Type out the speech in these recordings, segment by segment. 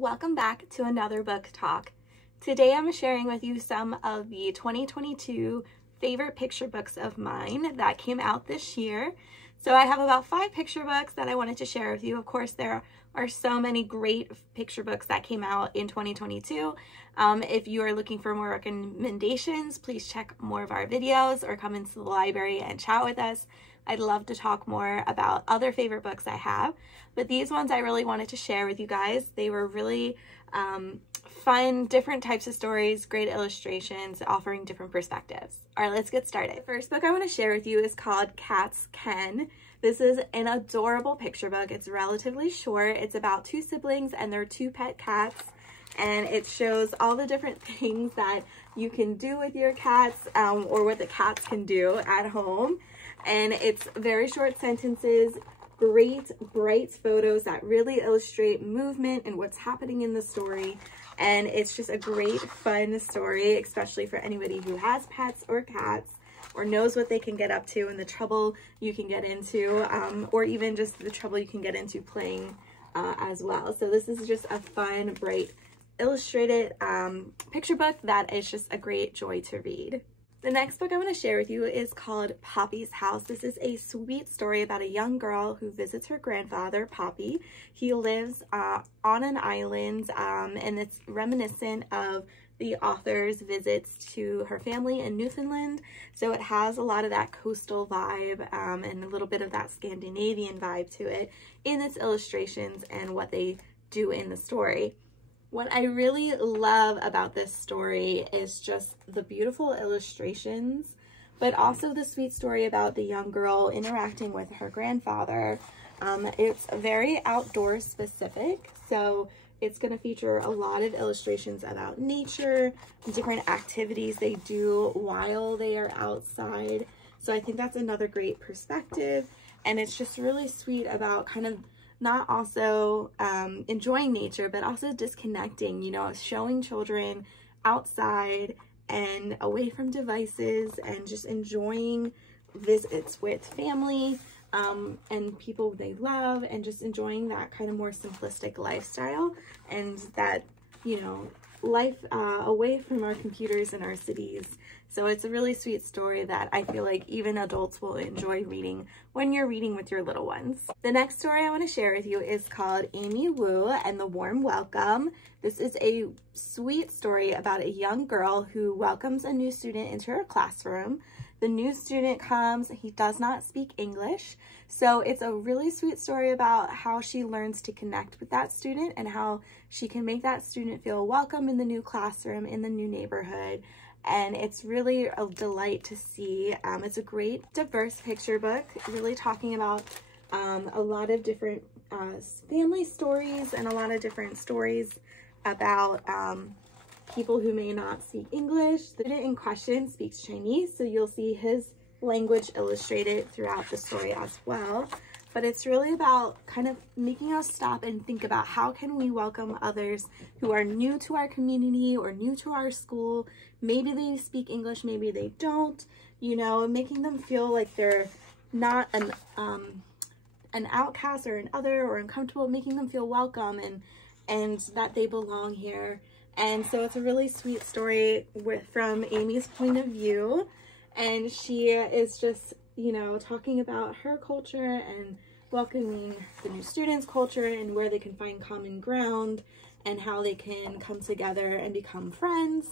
welcome back to another book talk. Today I'm sharing with you some of the 2022 favorite picture books of mine that came out this year. So I have about 5 picture books that I wanted to share with you. Of course, there are so many great picture books that came out in 2022. If you are looking for more recommendations, please check more of our videos or come into the library and chat with us. I'd love to talk more about other favorite books I have, but these ones I really wanted to share with you guys. They were really fun, different types of stories, great illustrations, offering different perspectives. All right, let's get started. The first book I want to share with you is called Cats Can. This is an adorable picture book. It's relatively short. It's about 2 siblings and their 2 pet cats, and it shows all the different things that you can do with your cats or what the cats can do at home. And it's very short sentences, great bright photos that really illustrate movement and what's happening in the story. And it's just a great fun story, especially for anybody who has pets or cats or knows what they can get up to and the trouble you can get into, or even just the trouble you can get into playing as well. So this is just a fun, bright, illustrated picture book that is just a great joy to read. The next book I want to share with you is called Poppy's House. This is a sweet story about a young girl who visits her grandfather, Poppy. He lives on an island, and it's reminiscent of the author's visits to her family in Newfoundland. So it has a lot of that coastal vibe and a little bit of that Scandinavian vibe to it in its illustrations and what they do in the story. What I really love about this story is just the beautiful illustrations, but also the sweet story about the young girl interacting with her grandfather. It's very outdoor specific, so it's going to feature a lot of illustrations about nature, different activities they do while they are outside. So I think that's another great perspective, and it's just really sweet about kind of not also enjoying nature, but also disconnecting, you know, showing children outside and away from devices and just enjoying visits with family and people they love, and just enjoying that kind of more simplistic lifestyle and that, you know, life away from our computers and our cities. So it's a really sweet story that I feel like even adults will enjoy reading when you're reading with your little ones. The next story I want to share with you is called Amy Wu and the Warm Welcome. This is a sweet story about a young girl who welcomes a new student into her classroom. The new student comes, he does not speak English, so it's a really sweet story about how she learns to connect with that student and how she can make that student feel welcome in the new classroom, in the new neighborhood. And it's really a delight to see. It's a great diverse picture book, really talking about a lot of different family stories and a lot of different stories about people who may not speak English. The student in question speaks Chinese, so you'll see his language illustrated throughout the story as well. But it's really about kind of making us stop and think about how can we welcome others who are new to our community or new to our school. Maybe they speak English, maybe they don't, you know, making them feel like they're not an outcast or an other or uncomfortable, making them feel welcome and that they belong here. And so it's a really sweet story from Amy's point of view, and she is just, you know, talking about her culture and welcoming the new students' culture and where they can find common ground and how they can come together and become friends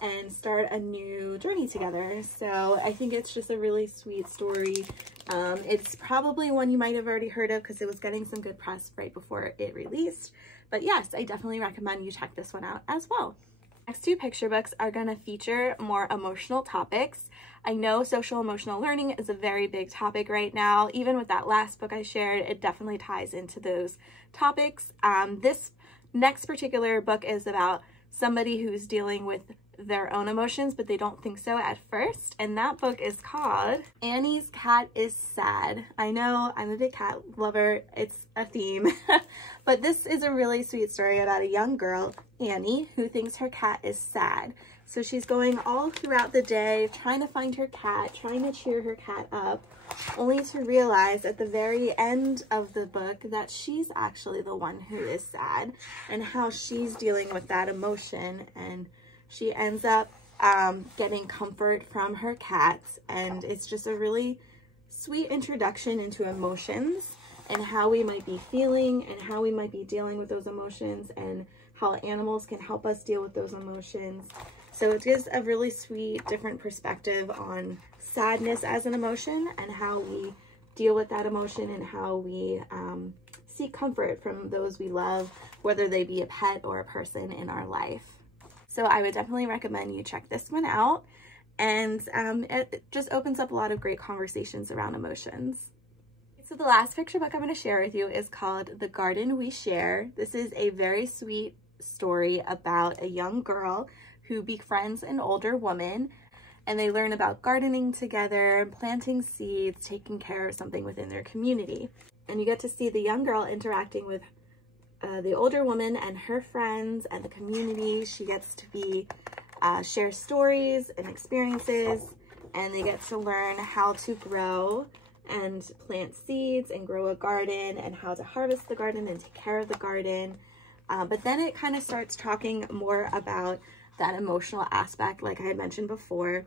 and start a new journey together. So I think it's just a really sweet story. It's probably one you might have already heard of because it was getting some good press right before it released. But yes, I definitely recommend you check this one out as well. Next 2 picture books are going to feature more emotional topics. I know social emotional learning is a very big topic right now. Even with that last book I shared, it definitely ties into those topics. This next particular book is about somebody who's dealing with their own emotions, but they don't think so at first. And that book is called Annie's Cat is Sad. I know I'm a big cat lover. It's a theme. But this is a really sweet story about a young girl, Annie, who thinks her cat is sad. So she's going all throughout the day trying to find her cat, trying to cheer her cat up, only to realize at the very end of the book that she's actually the one who is sad and how she's dealing with that emotion. And she ends up getting comfort from her cats, and it's just a really sweet introduction into emotions and how we might be feeling and how we might be dealing with those emotions and how animals can help us deal with those emotions. So it gives a really sweet, different perspective on sadness as an emotion and how we deal with that emotion and how we seek comfort from those we love, whether they be a pet or a person in our life. So I would definitely recommend you check this one out. And it just opens up a lot of great conversations around emotions. So the last picture book I'm going to share with you is called The Garden We Share. This is a very sweet story about a young girl who befriends an older woman, and they learn about gardening together, planting seeds, taking care of something within their community. And you get to see the young girl interacting with the older woman and her friends and the community. She gets to share stories and experiences, and they get to learn how to grow and plant seeds and grow a garden and how to harvest the garden and take care of the garden. But then it kind of starts talking more about that emotional aspect, like I had mentioned before,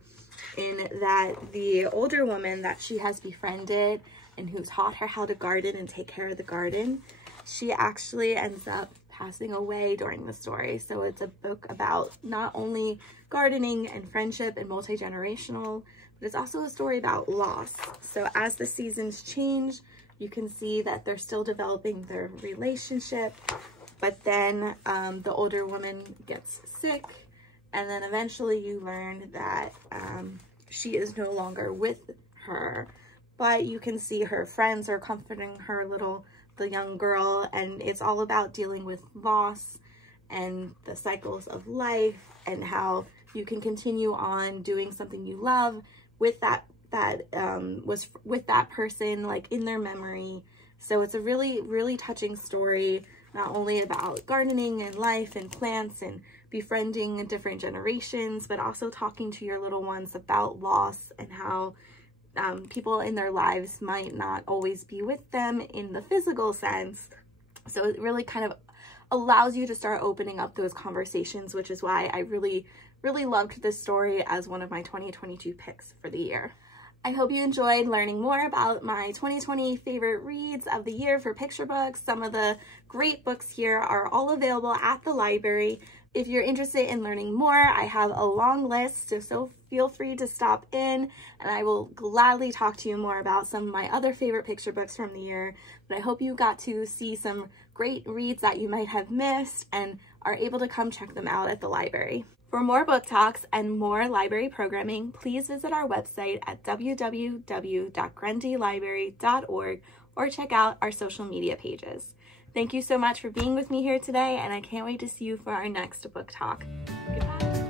in that the older woman that she has befriended and who taught her how to garden and take care of the garden, she actually ends up passing away during the story. So it's a book about not only gardening and friendship and multi-generational, but it's also a story about loss. So as the seasons change, you can see that they're still developing their relationship, but then the older woman gets sick, and then eventually you learn that she is no longer with her, but you can see her friends are comforting her the young girl, and it's all about dealing with loss and the cycles of life and how you can continue on doing something you love with that was with that person, like in their memory. So it's a really, really touching story, not only about gardening and life and plants and befriending different generations, but also talking to your little ones about loss and how people in their lives might not always be with them in the physical sense. So it really kind of allows you to start opening up those conversations, which is why I really, really loved this story as one of my 2022 picks for the year. I hope you enjoyed learning more about my 2020 favorite reads of the year for picture books. Some of the great books here are all available at the library. If you're interested in learning more, I have a long list, so feel free to stop in and I will gladly talk to you more about some of my other favorite picture books from the year. But I hope you got to see some great reads that you might have missed and are able to come check them out at the library. For more book talks and more library programming, please visit our website at www.grundylibrary.org or check out our social media pages. Thank you so much for being with me here today, and I can't wait to see you for our next book talk. Goodbye.